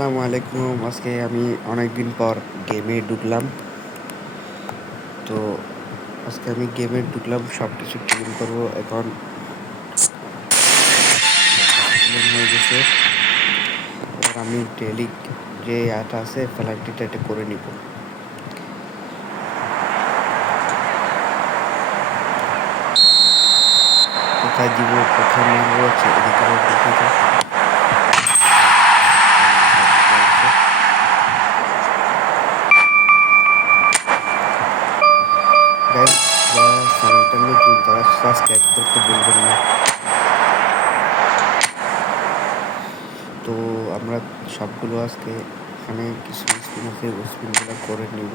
আসসালামু আলাইকুম। আজকে আমি অনেকদিন পর গেমে ঢুকলাম। তো আজকে আমি গেমে ঢুকলাম সব কিছু ক্লিন করব এখন। হয়ে গেছে। এবার আমি ডেলি যে আটা আছে, ফ্লাইটটা এটা করে নিব। কোথায় দিব, কোথায় মারবো এদিকে তো আমরা সবগুলো আজকে এখানে কিছু স্পিন আছে স্পিনগুলো করে নিব।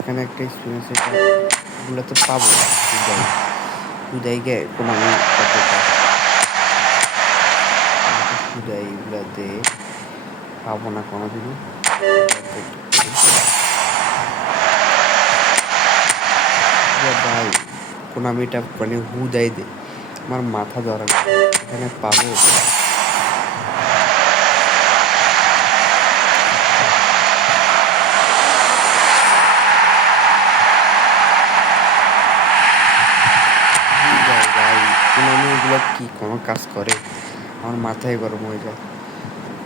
এখানে একটা স্পিন আছে এগুলো তো পাবো। উদয় উদয় গে কোনো পাবো না কোনোদিনও। ভাই মানে হু দে। আমার মাথা ধরা এখানে পাবো। কি কোনো কাজ করে? আমার মাথায় গরম হয়ে যায়।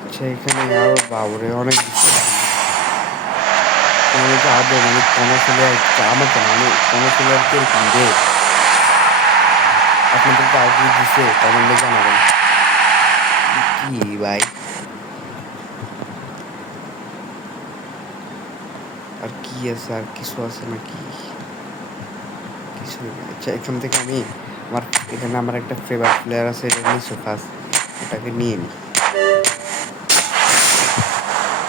আচ্ছা এখানে আরও বাবরে অনেক মানে কোনো ছেলে আমার কেন মানে কোনো ছেলে আর কি এরকম দে আপনাদের আগে দিছে কমেন্টে জানাবেন। কি ভাই? আর কি আছে, আর কিছু আছে নাকি? কিছু আচ্ছা এখান থেকে আমি আমার, এখানে আমার একটা ফেভারিট প্লেয়ার আছে, এটা নিচু ফার্স্ট ওটাকে নিয়ে নিই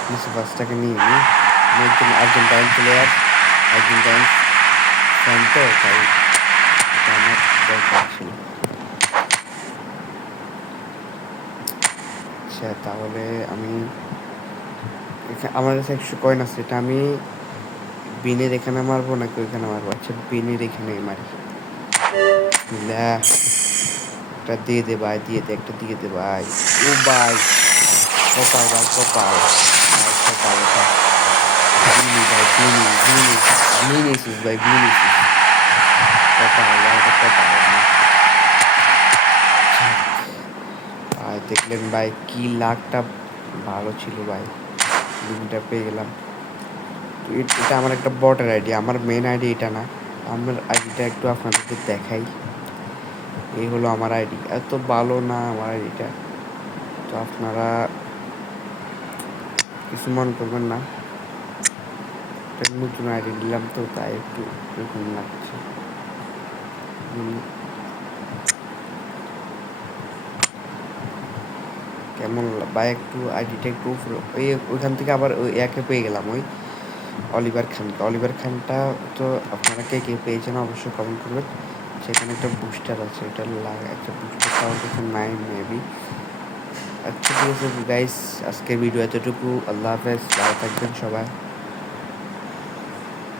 নিচু নিয়ে নিই আমি একজন আর্জেন্টাইন প্লেয়ার আর্জেন্টাইন ফ্যান তো তাই আমার দরকার ছিল আচ্ছা তাহলে আমি আমার কাছে একশো কয়েন আছে এটা আমি বিনের এখানে মারবো নাকি ওইখানে মারবো আচ্ছা বিনের এখানে মারি একটা দিয়ে দে ভাই দিয়ে দে একটা দিয়ে দে ভাই ও ভাই কপাল ভাই কপাল ভাই দেখলেন ভাই কি লাখটা ভালো ছিল ভাই লিঙ্কটা পেয়ে গেলাম এটা আমার একটা বটের আইডি আমার মেন আইডি এটা না আমার আইডিটা একটু আপনাদেরকে দেখাই এই হলো আমার আইডি এত ভালো না আমার আইডিটা তো আপনারা কিছু মনে করবেন না নতুন আইডি নিলাম তো তাই একটু এরকম লাগছে। কেমন বা একটু আইডিটা একটু ওই ওইখান থেকে আবার ওই একে পেয়ে গেলাম ওই অলিভার খানকে। অলিভার খানটা তো আপনারা কে কে পেয়েছেন অবশ্যই কমেন্ট করবেন। সেখানে একটা বুস্টার আছে, এটা লাগা একটা বুস্টার আমার কাছে নাই মেবি আচ্ছা ঠিক আছে গাইস আজকের ভিডিও এতটুকু। আল্লাহ হাফেজ, ভালো থাকবেন সবাই।